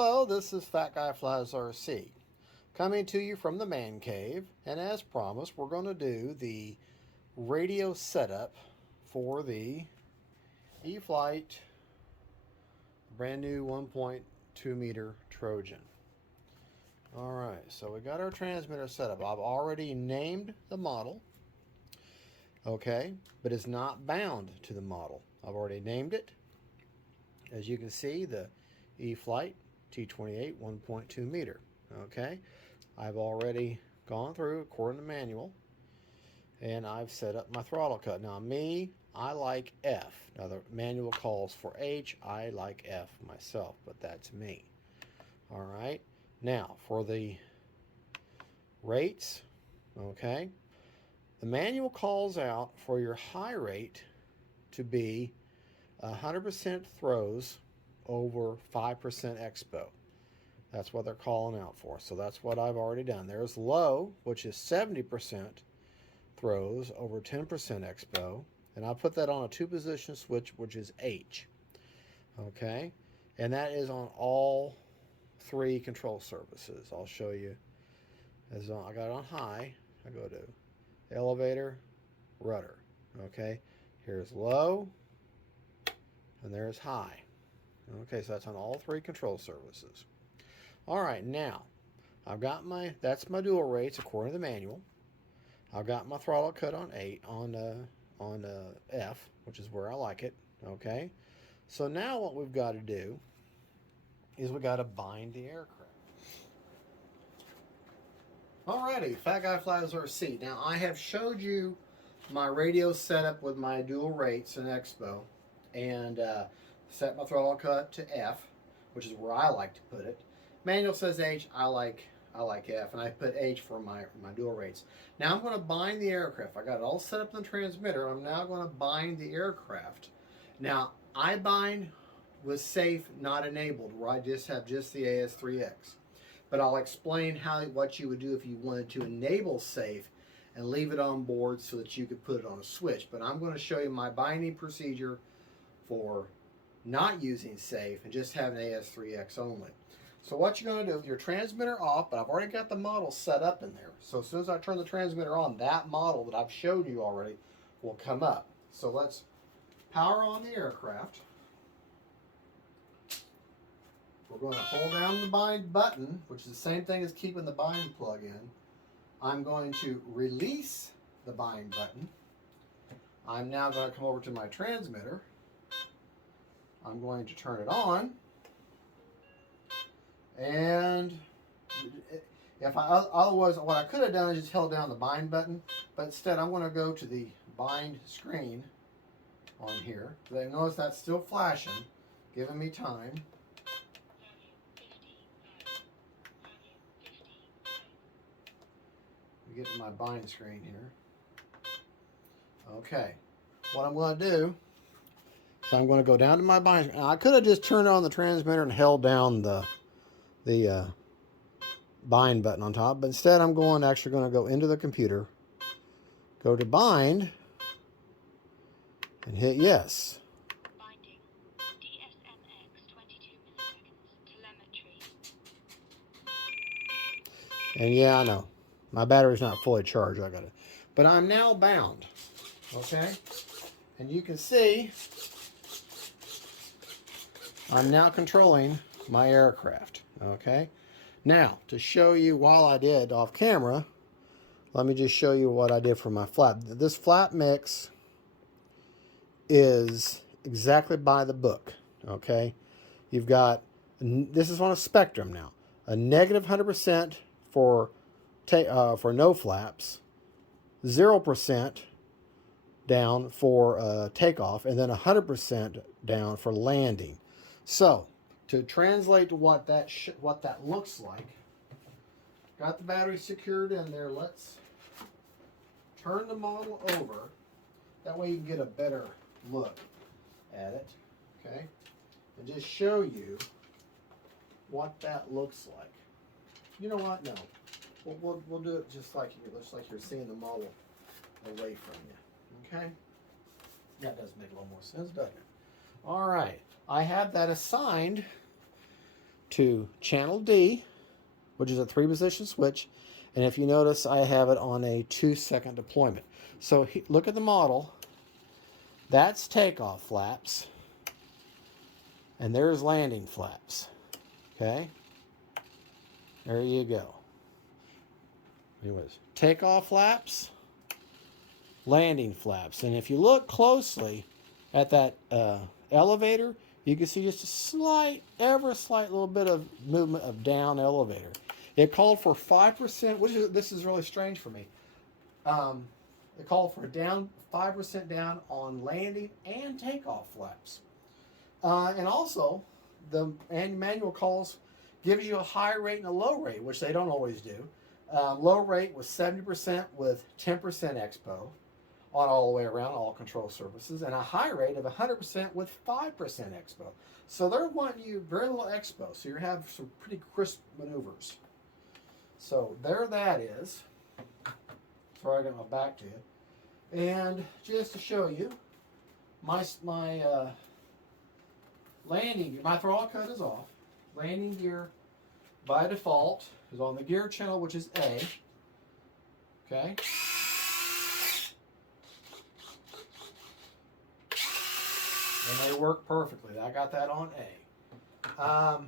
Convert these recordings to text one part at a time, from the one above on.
Hello, this is Fat Guy Flies RC, coming to you from the man cave, and as promised, we're going to do the radio setup for the e-flite brand new 1.2 meter Trojan. Alright, so we got our transmitter set up. I've already named the model, okay, but it's not bound to the model. I've already named it. As you can see, the Eflite T-28 1.2 meter. Okay, I've already gone through according to manual, and I've set up my throttle cut. Now I like F. Now the manual calls for H. I like F myself, but that's me. All right. Now for the rates, okay, the manual calls out for your high rate to be 100% throws over 5% expo. That's what they're calling out for. So that's what I've already done. There's low, which is 70% throws over 10% expo. And I put that on a 2-position switch, which is H. Okay? And that is on all 3 control surfaces. I'll show you. I got it on high. I go to elevator, rudder. Okay? Here's low, and there's high. Okay, so that's on all 3 control surfaces. All right, now I've got that's my dual rates according to the manual. I've got my throttle cut on F, which is where I like it. Okay, so now what we've got to do is we got to bind the aircraft. Alrighty, Fat Guy Flies RC. Now I have showed you my radio setup with my dual rates and expo, and set my throttle cut to F, which is where I like to put it. Manual says H. I like F, and I put H for my dual rates. Now I'm going to bind the aircraft. I got it all set up in the transmitter. I'm now going to bind the aircraft. Now I bind with safe not enabled, where I just have the AS3X. But I'll explain what you would do if you wanted to enable safe and leave it on board so that you could put it on a switch. But I'm going to show you my binding procedure for not using safe and just having AS3X only. So what you're going to do with your transmitter off, but I've already got the model set up in there. So as soon as I turn the transmitter on, that model that I've showed you already will come up. So let's power on the aircraft. We're going to hold down the bind button, which is the same thing as keeping the bind plug in. I'm going to release the bind button. I'm now going to come over to my transmitter. I'm going to turn it on, and otherwise what I could have done is just held down the bind button, but instead I'm going to go to the bind screen on here. Notice that's still flashing, giving me time. Get to my bind screen here. Okay, what I'm going to do, so I'm going to go down to my bind. Now I could have just turned on the transmitter and held down the bind button on top, but instead I'm actually going to go into the computer, go to bind, and hit yes. Binding. DSMX 22 milliseconds. Telemetry. And yeah, I know my battery's not fully charged. I got it, but I'm now bound. Okay, and you can see I'm now controlling my aircraft. Okay, now to show you while I did off camera, let me just show you what I did for my flap. This flap mix is exactly by the book. Okay, you've got, this is on a spectrum now, a negative 100% for no flaps, 0% down for takeoff, and then 100% down for landing. So to translate to what that looks like, got the battery secured in there. Let's turn the model over. That way you can get a better look at it. Okay, and just show you what that looks like. You know what? No, we'll do it just like you're seeing the model away from you. Okay, that does make a little more sense, doesn't it? All right, I have that assigned to channel D, which is a 3-position switch. And if you notice, I have it on a 2-second deployment. So look at the model. That's takeoff flaps. And there's landing flaps. Okay? There you go. Anyways, takeoff flaps, landing flaps. And if you look closely at that elevator, you can see just a slight, ever slight little bit of movement of down elevator. It called for 5%, this is really strange for me. It called for down 5% down on landing and takeoff flaps. And also, the manual gives you a high rate and a low rate, which they don't always do. Low rate was 70% with 10% expo on all the way around, all control surfaces, and a high rate of 100% with 5% expo. So they're wanting you very little expo, so you have some pretty crisp maneuvers. So there that is. Sorry, I got my back to you. And just to show you, my landing gear, my throttle cut is off. Landing gear by default is on the gear channel, which is A. Okay. And they work perfectly. I got that on A.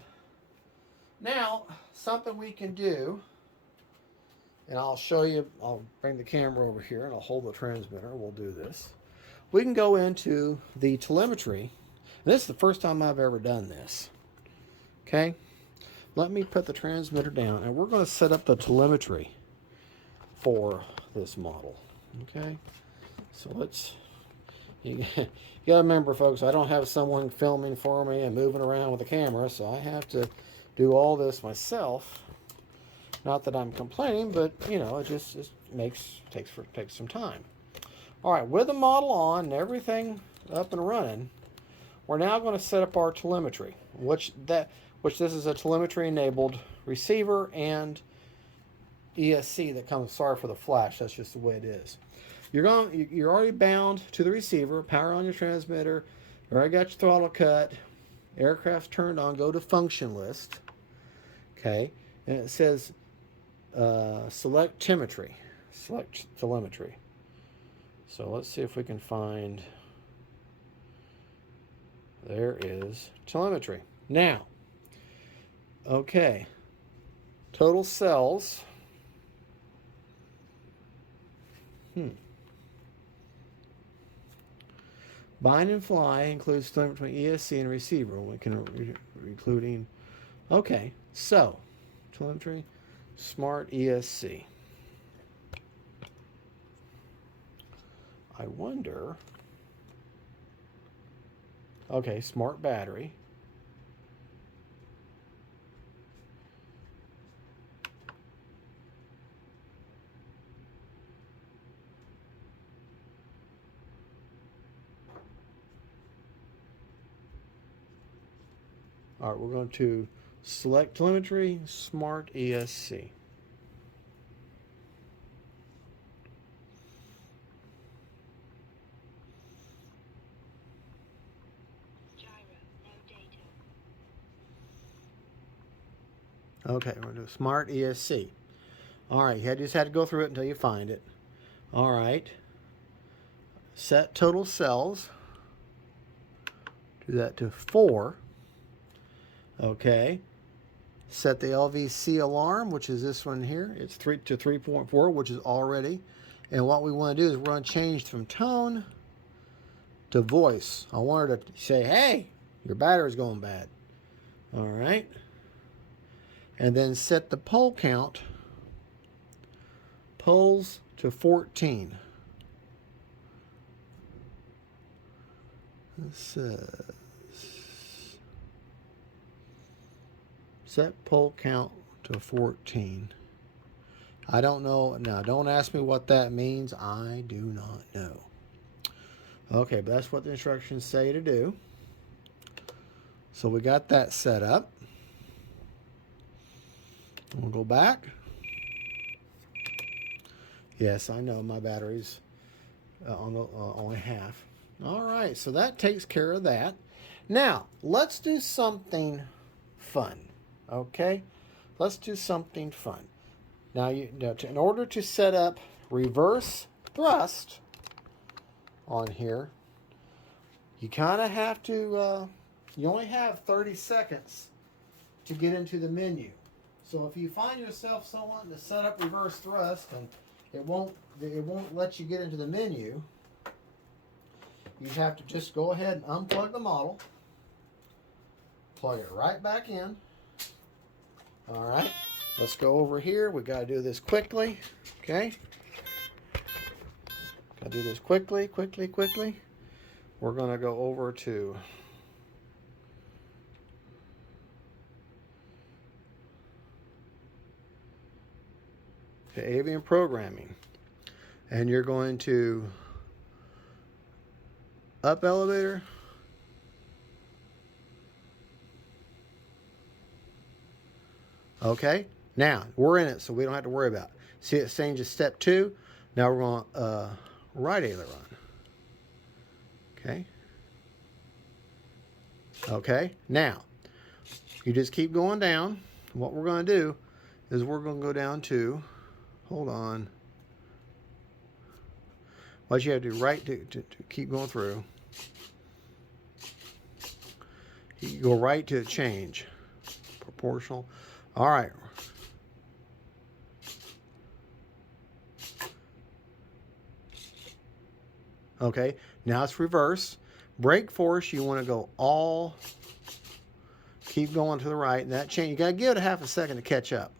Now, something we can do, and I'll show you, I'll bring the camera over here and I'll hold the transmitter. We'll do this. We can go into the telemetry. And this is the first time I've ever done this. Okay. Let me put the transmitter down and we're going to set up the telemetry for this model. Okay. So you got to remember, folks, I don't have someone filming for me and moving around with the camera, so I have to do all this myself. Not that I'm complaining, but you know, it just takes some time. All right, with the model on and everything up and running, we're now going to set up our telemetry, which this is a telemetry enabled receiver and ESC that comes. Sorry for the flash. That's just the way it is. You're already bound to the receiver. Power on your transmitter. You already got your throttle cut. Aircraft's turned on. Go to function list. Okay, and it says select telemetry. Select telemetry. So let's see if we can find. There is telemetry. Now, okay, total cells. Bind and fly includes telemetry between ESC and receiver. We can including. Okay, so telemetry, smart ESC. I wonder. Okay, smart battery. All right, we're going to select telemetry, smart ESC. Okay, we're going to do smart ESC. All right, you just had to go through it until you find it. All right. Set total cells. Do that to 4. Okay. Set the LVC alarm, which is this one here. It's 3 to 3.4, which is already. And what we want to do is we're going to change from tone to voice. I want her to say, hey, your battery's going bad. All right. And then set the pole count, poles to 14. It says set pole count to 14. I don't know. Now, don't ask me what that means. I do not know. Okay, but that's what the instructions say to do. So we got that set up. We'll go back. Yes, I know my battery's on the only half. All right, so that takes care of that. Now, let's do something fun. Okay, let's do something fun. Now, in order to set up reverse thrust on here, you kind of have to, you only have 30 seconds to get into the menu. So if you find yourself someone to set up reverse thrust and it won't let you get into the menu, you have to just go ahead and unplug the model, plug it right back in. All right, let's go over here. We got to do this quickly. Okay, got to do this quickly. We're going to go over to avian programming, and you're going to up elevator, okay. Now we're in it, so we don't have to worry about it. See, it's saying just step 2. Now we're going right aileron. Okay. Now you just keep going down. What we're going to do is we're going to go down to, hold on. What you have to do, right to keep going through. You go right to change. Proportional. All right. Okay, now it's reverse. Brake force, you want to go all, keep going to the right. And that change, you got to give it a half a second to catch up.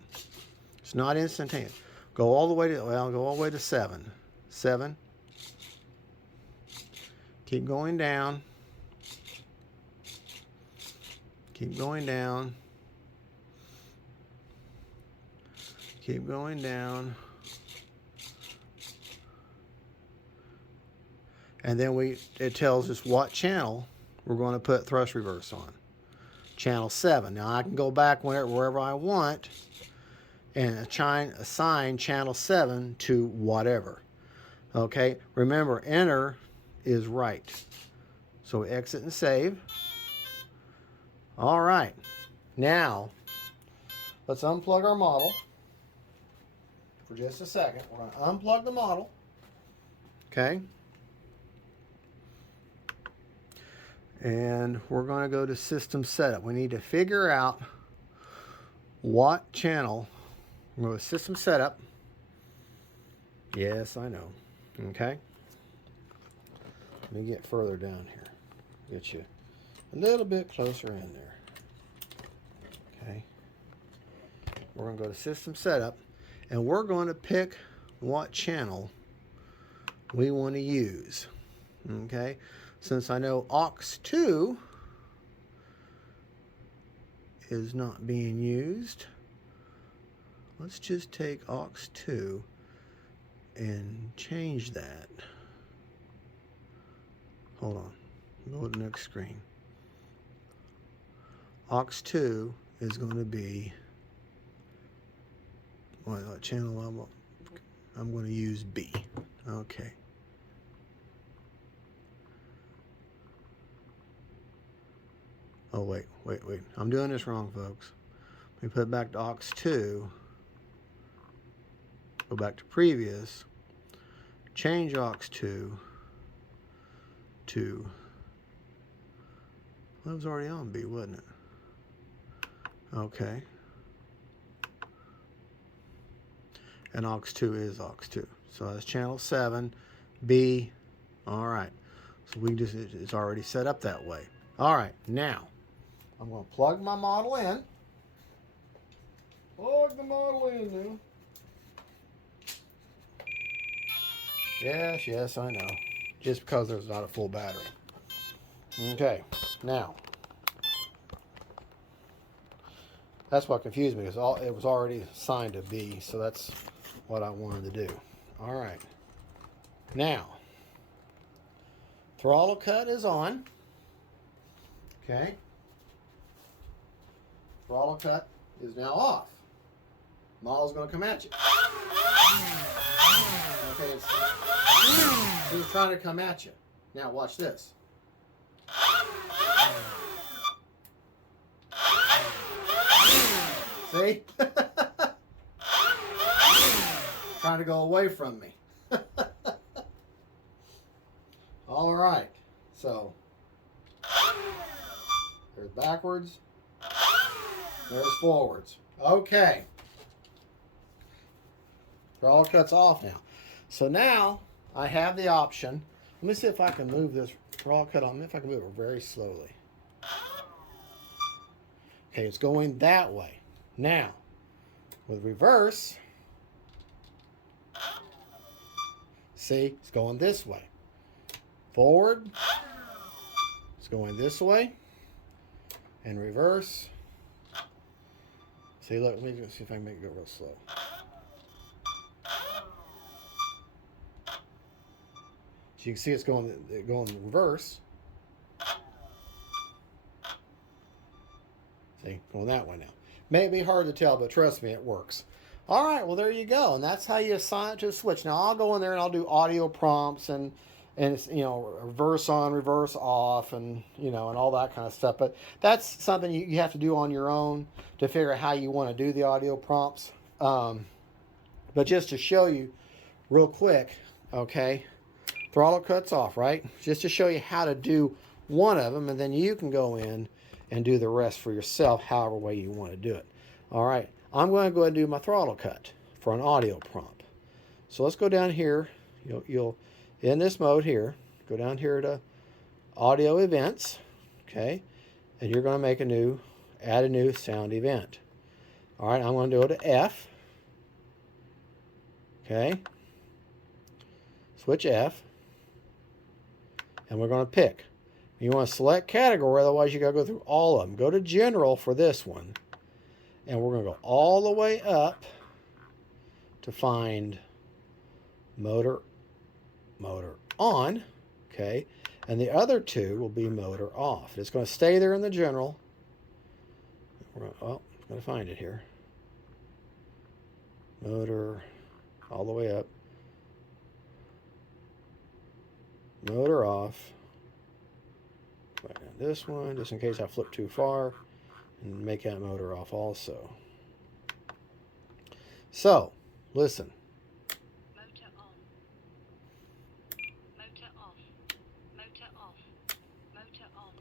It's not instantaneous. Go all the way to, well, go all the way to 7. 7. Keep going down. Keep going down. Keep going down. And then it tells us what channel we're going to put thrust reverse on. Channel 7. Now I can go back wherever I want and assign channel 7 to whatever. Okay, remember, enter is right. So exit and save. All right, now let's unplug our model for just a second. We're going to unplug the model. Okay. And we're going to go to system setup. We need to figure out what channel. We're going to system setup. Yes, I know. Okay. Let me get further down here. Get you a little bit closer in there. Okay. We're going to go to system setup, and we're going to pick what channel we want to use. Okay. Since I know aux2 is not being used, let's just take aux2 and change that. Hold on. Go to the next screen. aux2 is going to be, what channel I'm going to use B. Okay. Oh, wait. I'm doing this wrong, folks. Let me put it back to aux2. Go back to previous. Change aux2 to, well, it was already on B, wasn't it? Okay. And aux2 is aux2. So that's channel 7, B. All right. So it's already set up that way. All right, now I'm going to plug my model in. Plug the model in now. Yes, I know. Just because there's not a full battery. Okay, now. That's what confused me, because it was already assigned to B, so that's what I wanted to do. All right. Now, throttle cut is on. Okay. Throttle cut is now off. Model's going to come at you. Okay, he's trying to come at you. Now watch this. buddy. Trying to go away from me. All right. So there's backwards. There's forwards. Okay. Throttle cut's off now. So now I have the option. Let me see if I can move this throttle cut on. If I can move it very slowly. Okay, it's going that way. Now, with reverse, see, it's going this way. Forward, it's going this way. And reverse. See, look, let me see if I can make it go real slow. So you can see it's going reverse. See, going that way now. May be hard to tell, but trust me, it works. All right, well, there you go. And that's how you assign it to a switch. Now, I'll go in there and I'll do audio prompts and it's, you know, reverse on, reverse off, and, you know, and all that kind of stuff. But that's something you have to do on your own to figure out how you want to do the audio prompts. But just to show you real quick, okay, throttle cuts off, right? Just to show you how to do one of them, and then you can go in and do the rest for yourself, however way you want to do it. All right, I'm going to go ahead and do my throttle cut for an audio prompt. So let's go down here. You'll in this mode here, go down here to audio events, okay, and you're going to add a new sound event. All right, I'm going to go to F, okay, switch F, and we're going to pick. You want to select category, otherwise you got to go through all of them. Go to general for this one, and we're going to go all the way up to find motor on, okay, and the other two will be motor off. It's going to stay there in the general. I'm going to find it here. Motor all the way up. Motor off. Right down this one, just in case I flip too far, and make that motor off also. So, listen. Motor on. Motor off. Motor off. Motor on.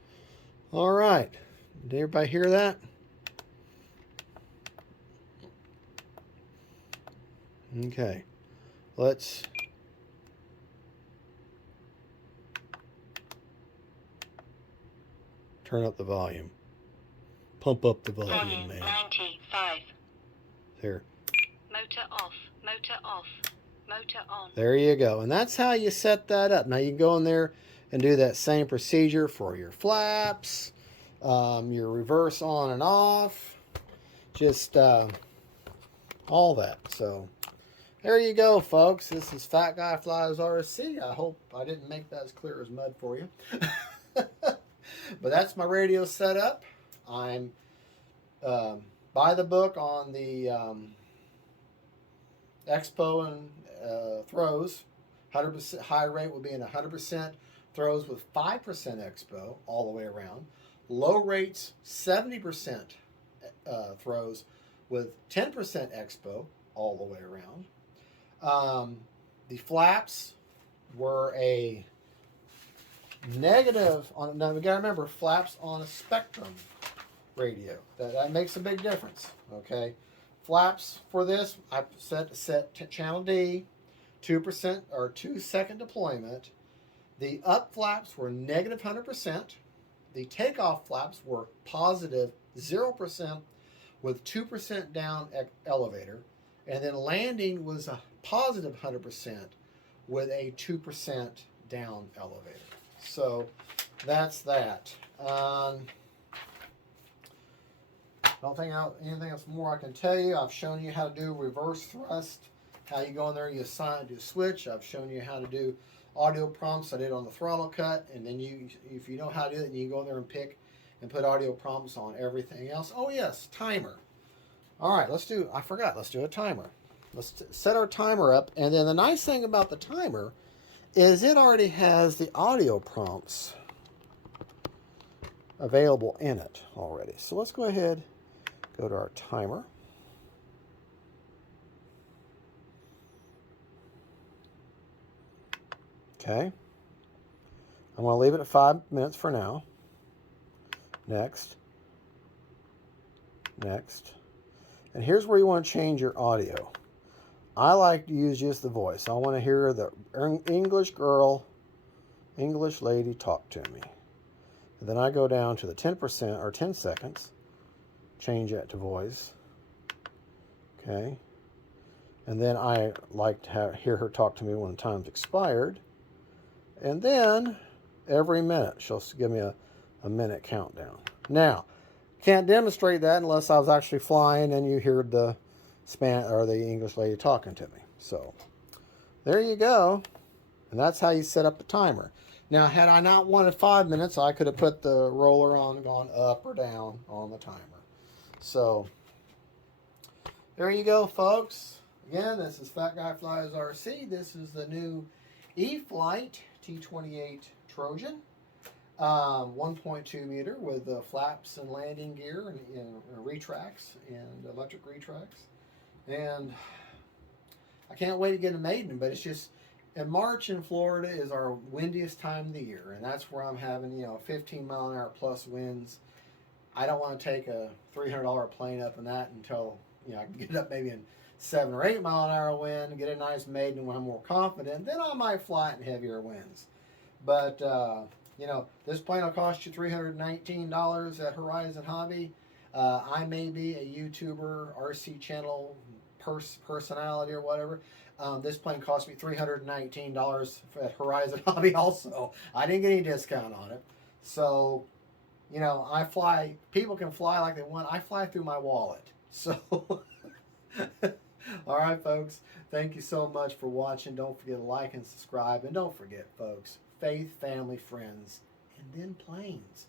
All right. Did everybody hear that? Okay. Let's turn up the volume. Pump up the volume, man. 95. There. Motor off. Motor off. Motor on. There you go. And that's how you set that up. Now you can go in there and do that same procedure for your flaps, your reverse on and off, just all that. So there you go, folks. This is Fat Guy Flies RC. I hope I didn't make that as clear as mud for you. But that's my radio setup. I'm by the book on the expo and throws. 100% high rate will be in 100% throws with 5% expo all the way around. Low rates 70% throws with 10% expo all the way around. The flaps were a negative on. Now we gotta remember, flaps on a spectrum radio. That makes a big difference. Okay, flaps for this I set channel D, 2% or 2-second deployment. The up flaps were negative 100%. The takeoff flaps were positive 0% with 2% down elevator, and then landing was a positive 100% with a 2% down elevator. So that's that. Don't think anything else more I can tell you. I've shown you how to do reverse thrust, how you go in there, you assign it to a switch. I've shown you how to do audio prompts. I did on the throttle cut, and then if you know how to do it, you can go in there and pick and put audio prompts on everything else. Oh yes, timer. All right, let's do a timer. Let's set our timer up, and then the nice thing about the timer is it already has the audio prompts available in it already. So let's go ahead, go to our timer. Okay. I'm going to leave it at 5 minutes for now. Next. Next. And here's where you want to change your audio. I like to use just the voice. I want to hear the English girl, English lady talk to me. And then I go down to the 10% or 10 seconds. Change that to voice. Okay. And then I like to hear her talk to me when time's expired. And then every minute she'll give me a minute countdown. Now, can't demonstrate that unless I was actually flying and you heard the English lady talking to me. So there you go. And that's how you set up the timer. Now, had I not wanted 5 minutes, I could have put the roller on and gone up or down on the timer. So there you go, folks. Again, this is Fat Guy Flies RC. This is the new e-flite T-28 Trojan. 1.2 meter with flaps and landing gear and retracts and electric retracts. And I can't wait to get them maiden, but it's just, in March in Florida is our windiest time of the year, and that's where I'm having 15 mile an hour plus winds. I don't want to take a $300 plane up in that until I can get up maybe in 7 or 8 mile an hour wind, get a nice maiden when I'm more confident. Then I might fly it in heavier winds. But this plane will cost you $319 at Horizon Hobby. I may be a YouTuber, RC channel personality or whatever. This plane cost me $319 at Horizon Hobby also. I didn't get any discount on it. So, I fly, people can fly like they want. I fly through my wallet. So, all right, folks. Thank you so much for watching. Don't forget to like and subscribe. And don't forget, folks, faith, family, friends, and then planes.